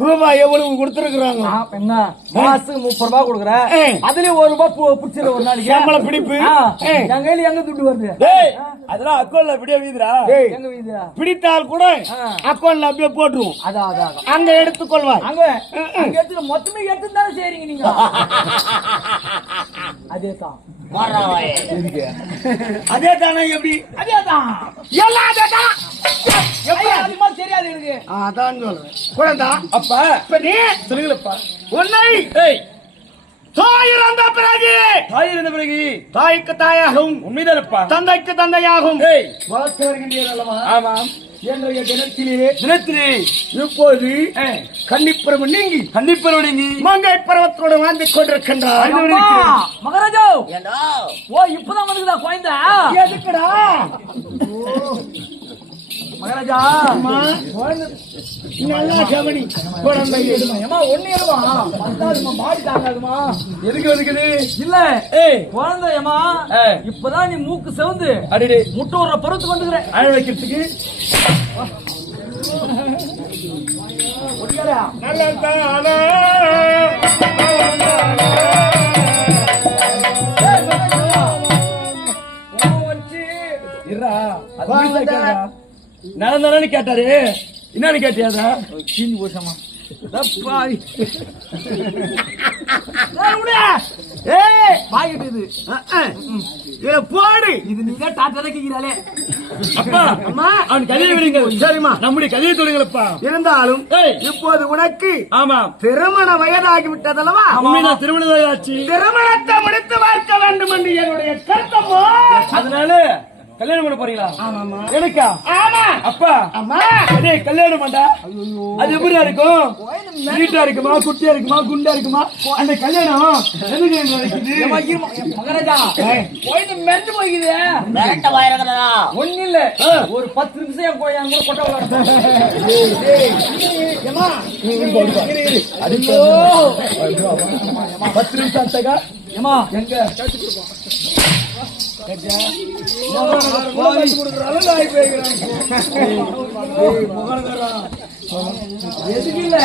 ரூபாய் எவ்வளவு கொடுத்துருக்காங்க? என்ன மாசத்துக்கு 30 ரூபாய் கொடுக்குறேன். அதுலயும் 1 ரூபாய் பிடிச்சிரு ஒரு நாளைக்கு சம்பளம் பிடிப்பு. என் கையில எங்க துட்டு வருது? அதெல்லாம் அக்கௌண்ட்ல அப்படியே வீதுரா. எங்க வீதா பிடித்தால் கூட அக்கௌண்ட்ல அப்படியே போட்டுருவோம். அதான் அங்க எடுத்துக்கொள்வார். அங்க எடுத்து மொத்தமே எடுத்து தானே செய்றீங்க நீங்க. அதேதான் அதே தானே எப்படி? அதேதான் எல்லாம் அதேதான். அதிகமா தெரியாது எனக்கு. அதான் சொல்றேன் குழந்தா. அப்பா இப்ப நீ சொல்லுங்களப்பா. உன்னை தாய் இறந்த பிறகு தாய்க்கு தாயாகவும் உண்மைதானப்பா தந்தைக்கு தந்தையாகவும் வளர்த்து வருகின்றீர்கள் அல்லவா? ஆமாம். இன்றைய தினத்திலே இப்போது கன்னிப்பருவ நீங்கி மங்கை பருவத்தோடு வாழ்ந்து கொண்டிருக்கின்றார். மகாராஜா ஓ இப்பதான் வந்துதா குழந்தை? எதுக்குடா மகாராஜா நல்லா கவனி. குழந்தை ஒண்ணு மாடி தாங்காதுமா. எதுக்கு இருக்குது? இல்ல குழந்தையம்மா இப்பதான் நீ மூக்கு செவந்து அடிடே முட்டை ஒரு பருவத்துக்கு வந்துக்கிற அழ வைக்கிறதுக்கு நடந்தானு கேட்டாரு. என்னன்னு கேட்டியாதா? சீனி போஷமா போடு. இது நீங்க டாட்டா கேட்கிறாளே. அப்பா அம்மா அவன் கதையை விடுங்க. சரிம்மா நம்முடைய கதையை தொடுங்களப்பா. இருந்தாலும் இப்போது உனக்கு ஆமா திருமண வயதாகி விட்டதல்லவா? உண்மைதான் திருமண வயதாச்சு. திருமணத்தை முடித்து பார்க்க வேண்டும் என்று என்னுடைய கருத்தமோ. அதனால கல்யாணம் பண்ண போறீங்களா? ஆமாமா. எனக்கா? ஆமா. அப்பா அம்மா அதே கல்யாணம் பண்ணா அது எப்படியா இருக்கும்? நீட்டா இருக்குமா குட்டியா இருக்குமா குண்டா இருக்குமா? அந்த கல்யாணம் எதுக்கு நடக்குது? மகாராஜா போயிட்டு மென்று போய்க்குது. ஒண்ணு இல்ல ஒரு 10 நிமிஷம் என் கோயில் கூட கொட்ட விளையாடு. ஏமா 10 நிமிஷம் ஆச்சா? ஏமா எங்க எதுக்கு இல்ல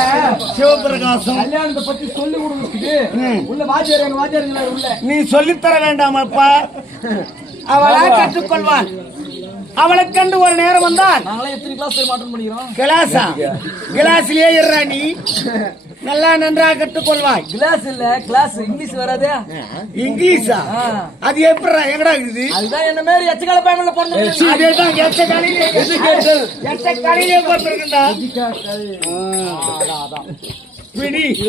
சிவபிரகாசம் கல்யாணத்தை பத்தி சொல்லி கொடுக்குறதுக்கு உள்ள வாத்தியார் உள்ள நீ சொல்லித்தர வேண்டாமப்பா. அவளா கற்றுக்கொள்வான். அவளை கண்டு ஒரு நேரம் வந்தான். நாங்களே எத்தனை கிளாஸ் மாற்றம் பண்ணிக்கிறோம்? கிளாஸா? கிளாஸ்லயே இருறா நீ. நல்லா நன்றாக கற்றுக்கொள்வாய். கிளாஸ் இல்ல கிளாஸ் இங்கிலீஷ் வராதே. இங்கிலீஷா? அது எப்படா எங்கடா இருக்குது? அதுதான் என்ன மாதிரி எச்சகால பேமில பொறந்து. அதேதான் எச்சகாலிலே பொறந்துருக்குடா.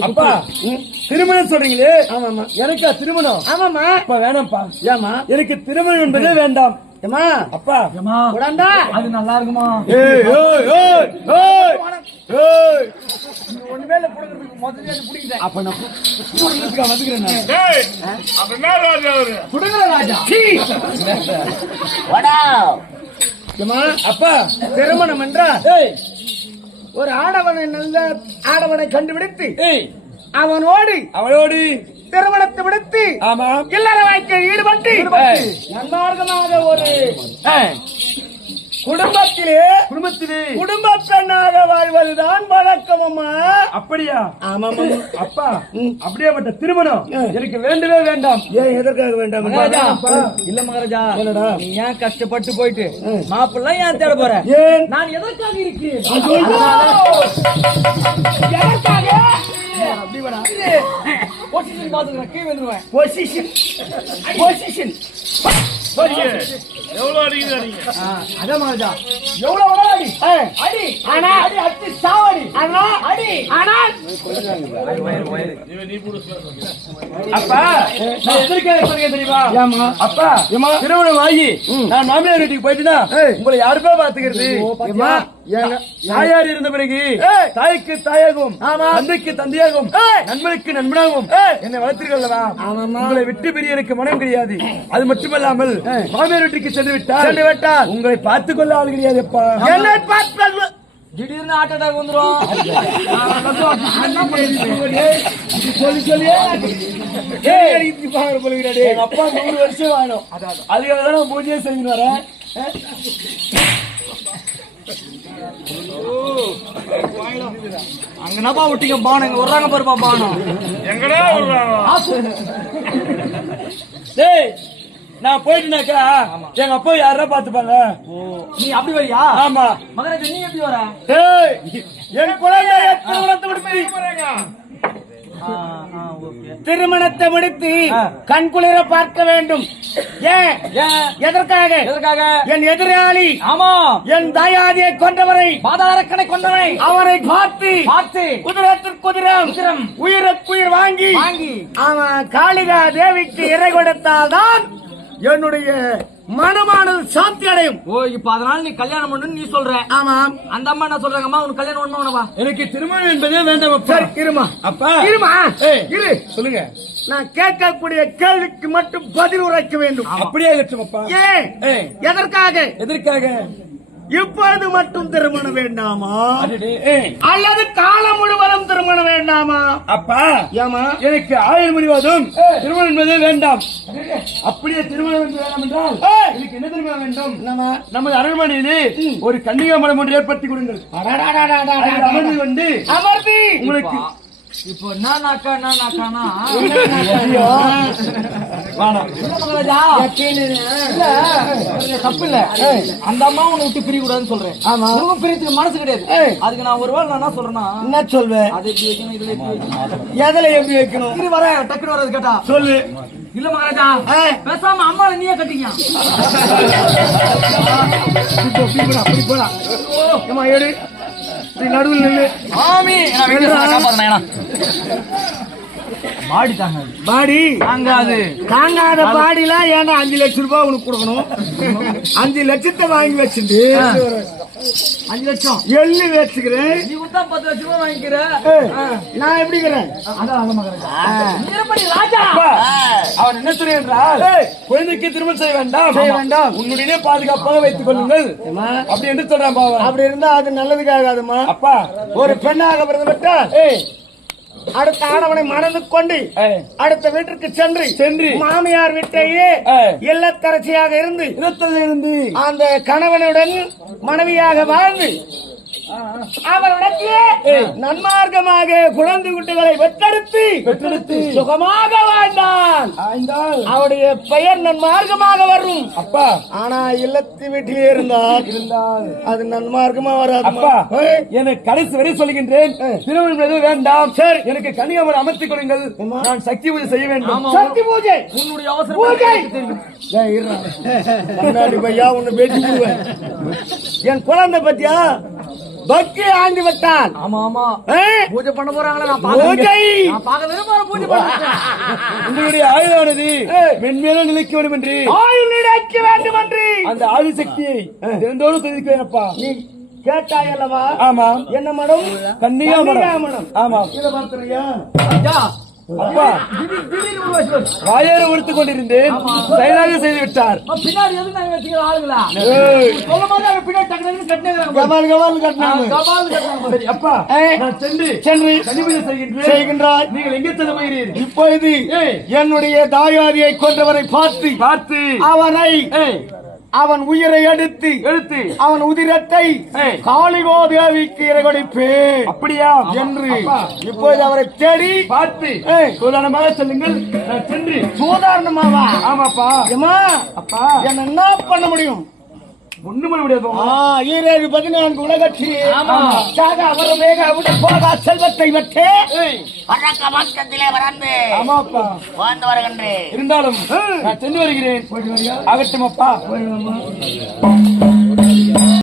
அப்பா திருமணம் சொல்றீங்களே? ஆமாமா. எனக்கா திருமணம்? ஆமாமா. அப்பா வேணாம்ப்பா. ஏமா? எனக்கு திருமணம் என்பதே வேண்டாம். ஏமா அப்பா குழந்தா அது நல்லா இருக்குமா? ஒண்ணுமே இல்ல புடுங்கிறதுக்கு முதல்ல புடிக்குது. அப்ப நான் வந்துக்கிறேன். புடுங்குற ராஜா அப்பா திருமணம் என்றால் ஒரு ஆடவனை கண்டுபிடித்து அவனோடு திருமணத்தை விடுத்து இல்லற வாழ்க்கை ஈடுபட்டு நன்மார்க்கமாக ஒரு குடும்பத்திலே குடும்ப பெண்ணாக வாழ்வதுதான் வழக்கம் அம்மா. அப்படியா? ஆமா அப்பா. அப்படியேப்பட்ட திருமணம் எனக்கு வேண்டவே வேண்டாம். ஏன் எதற்காக வேண்டாம்? இல்ல மகாராஜா நீ ஏன் கஷ்டப்பட்டு போயிட்டு மாப்பிள்ளை ஏன் தேட போற? நான் எதற்காக இருக்கிறேன்? பொசிஷன் பாத்துக்கிறேன் கீழே வந்துருவேன் பொசிஷன் எவ்வளவு அடிக்குது அடிங்க அதான் மகாராஜா எவ்வளவு வேணாலும் அடி அடி ஆனா அடி அடி சாவடி ஆனா அடி ஆனா நீ புடிச்சு அப்பா நான் எதற்காக சொல்றேன் தெரியுமா அப்பா திருமணம் ஆகி நான் மாமியார் வீட்டுக்கு போயிட்டுனா உங்களை யாருப்பா பாத்துக்கிறது தாயார் இருந்த பிறகு தாய்க்கு தாயாகவும் தந்தைக்கு தந்தையாகவும் நண்பனுக்கு நண்பனாகவும் என்னை வளர்த்தீர்கள்லவா உங்களை விட்டு பிரிய எனக்கு மனம் கிடையாது அது மட்டுமல்லாமல் மாமியார் வீட்டுக்கு சென்று விட்டால் உங்களை பார்த்துக் கொள்ள ஆள் கிடையாது அப்பா என்னை பார்த்து திடீர்னு ஹார்ட் அட்டாக் வந்துரும் எங்க அப்பா 100 வருஷம் வாழும் அதுக்காக தான் பூஜையை செய்து வரேன் அங்கனப்பா விட்டீங்க பானம் இங்க வர்றாங்க பாருப்பா பானம் எங்கடா விடுறாங்க டேய் நான் போயிட்டுனாக்கா எங்க அப்பா யாரா பாத்துப்பாங்க நீ அப்படி வரியா ஆமா மகராஜா நீ எப்படி வர டேய் என் குழந்தை திருமணத்தை முடித்து திருமணத்தை முடித்து கண் குளிர பார்க்க வேண்டும் ஏன் எதற்காக என் எதிராளி ஆமா என் தாயாதியை கொண்டவரை பாதாரக்கனை கொண்டவனை அவரை பார்த்து குதிரத்திற்கு குதிரம் உயிருக்கு வாங்கி அவன் காளிகா தேவிக்கு இறை கொடுத்தால்தான் என்னுடைய மனமானது சாந்தி அடையும். ஓ இப்ப அதனால நீ கல்யாணம் பண்ணு நீ சொல்ற. ஆமாம். அந்த அம்மா என்ன சொல்றாங்கம்மா உனக்கு கல்யாணம் பண்ணணும்னு வா. எனக்கு திருமணம் என்பதே வேண்டாம் அப்பா. இருமா அப்பா இருமா இரு சொல்லுங்க. நான் கேட்கக்கூடிய கேள்விக்கு மட்டும் பதில் உரைக்க வேண்டும். அப்படியே இருக்கட்டும் அப்பா. ஏன் எதற்காக இப்பொழுது மட்டும் திருமணம் வேண்டாமா அல்லது காலம் முழுவதும் திருமணம் வேண்டாமா? அப்பா ஏமா எனக்கு ஆயுள் முடிவதும் திருமணம் என்பதே வேண்டாம். அப்படியே திருமணம் வேண்டாம் என்றால் எனக்கு என்ன திருமணம் வேண்டும்? நமது அரண்மனையிலே ஒரு கன்னிகா மடம் ஒன்று ஏற்படுத்தி கொடுங்கள். அமர்ந்து வந்து உங்களுக்கு இப்போ நானாக்கானா தப்பு இல்ல. அந்த அம்மா உன்னை விட்டு பிரிய கூடாதுன்னு சொல்றேன். உனக்கும் பிரியத்துக்கு மனசு கிடையாது. அதுக்கு நான் ஒரு வேளை நான் என்ன சொல்றேன்னா என்ன சொல்வேன்? அதை எப்படி வைக்கணும் இதுல எப்படி வைக்கணும் எதுல எப்படி வைக்கணும்? இது வர டக்குனு வர்றது கேட்டா சொல்லு. இல்ல மகாராஜா பேசாம அம்மாவை நீயே கட்டிக்க. அப்படி போடா ஏடு நடுவில் நில்லு. பாடி தாங்க பாடி தாங்காத பாடிலாம் ஏன்னா 5 லட்சம் ரூபாய் உனக்கு கொடுக்கணும். 5 லட்சத்தை வாங்கி வச்சுட்டு 5 லட்சம் எள்ளு வச்சுக்கிறேன். நீ கொடுத்தா 10 லட்சம் ரூபாய் வாங்கிக்கிற. நான் எப்படிக்கிறேன்? அவன் என்ன சொல்றான்? குழந்தைக்கு திருமணம் செய்ய வேண்டாம் உன்னுடைய பாதுகாப்பாக வைத்துக் கொள்ளுங்கள் அப்படி என்று சொல்றான். அப்படி இருந்தா அது நல்லதுக்காகாதுமா. அப்பா ஒரு பெண்ணாக பிறந்துவிட்டா அடுத்த ஆடவனை மணந்து கொண்டு அடுத்த வீட்டிற்கு சென்று மாமியார் வீட்டையே இல்லத்தரசியாக இருந்து அந்த கணவனுடன் மனைவியாக வாழ்ந்து அவருடைய நன்மார்க்கமாக குழந்தை குட்டிகளை பெற்றெடுத்து சுகமாக வாழ்ந்தான். அவருடைய பெயர் நன்மார்க்கமாக வரும். அப்பா ஆனா இல்லத்து வீட்டிலே இருந்தால் அது நன்மார்க்கமா வராது. அப்பா எனக்கு கடைசி வரை சொல்கின்றேன் திருமணம் வேண்டாம். சரி எனக்கு கன்னிகாமரம் அமர்த்திக் கொடுங்கள். நான் சக்தி பூஜை செய்ய வேண்டும். சக்தி பூஜை உன்னுடைய அவசரம் பையா உன்னை பேசி என் குழந்தை பத்தியா பக்தி ஆண்டு விட்டால். ஆமா ஆமா பூஜை பண்ண போறாங்களா? நான் பூஜை உங்களுடைய ஆயுளானது மென்மேலும் நிலைக்க வேண்டும் என்று ஆயுள் நிலைக்க வேண்டும் என்று அந்த ஆதிசக்தியை தினந்தோறும் தெரிவிக்கிறேன். அப்பா நீ கேட்டாய் அல்லவா? ஆமா. என்ன மடம்? கன்னிகா மடம். ஆமா இதை பார்த்துறியா? அப்பா வாயாரை உடுத்துக் கொண்டிருந்தேன். செயலாக செய்து விட்டார். பின்னாடி எதுக்கு நாங்க வச்சுக்கிற ஆளுங்களா? சொல்லும் போது அவங்க பின்னாடி டக்குனு கட்டினாங்க. அப்பா நான் சென்று கனிபூஜை செய்கின்றாய். நீங்கள் எங்கே செல்ல போகிறீர்கள்? இப்பொழுது என்னுடைய தாயாரியை கொண்டவரை பார்த்து அவன் உயிரை எடுத்து அவன் உதிரத்தை காளிகோ தேவிக்கு இறைகொடுப்பேன். அப்படியா என்று இப்போது அவரை தேடி பார்த்து சூதானமாக சொல்லுங்கள். நான் சென்று சூதாரணமாவா? ஆமாப்பா. அப்பா என்ன பண்ண முடியும்? ஒண்ணும் பண்ண முடியாது போங்க. 14 உலகத்தில் சாக அவர் வேக விட போக செல்வத்தை வெற்றே பறக்க மாற்றத்திலே வளர்ந்து ஆமாப்பா வாழ்ந்து வருகின்றேன். இருந்தாலும் நான் சென்று வருகிறேன். அகட்டும் அப்பா.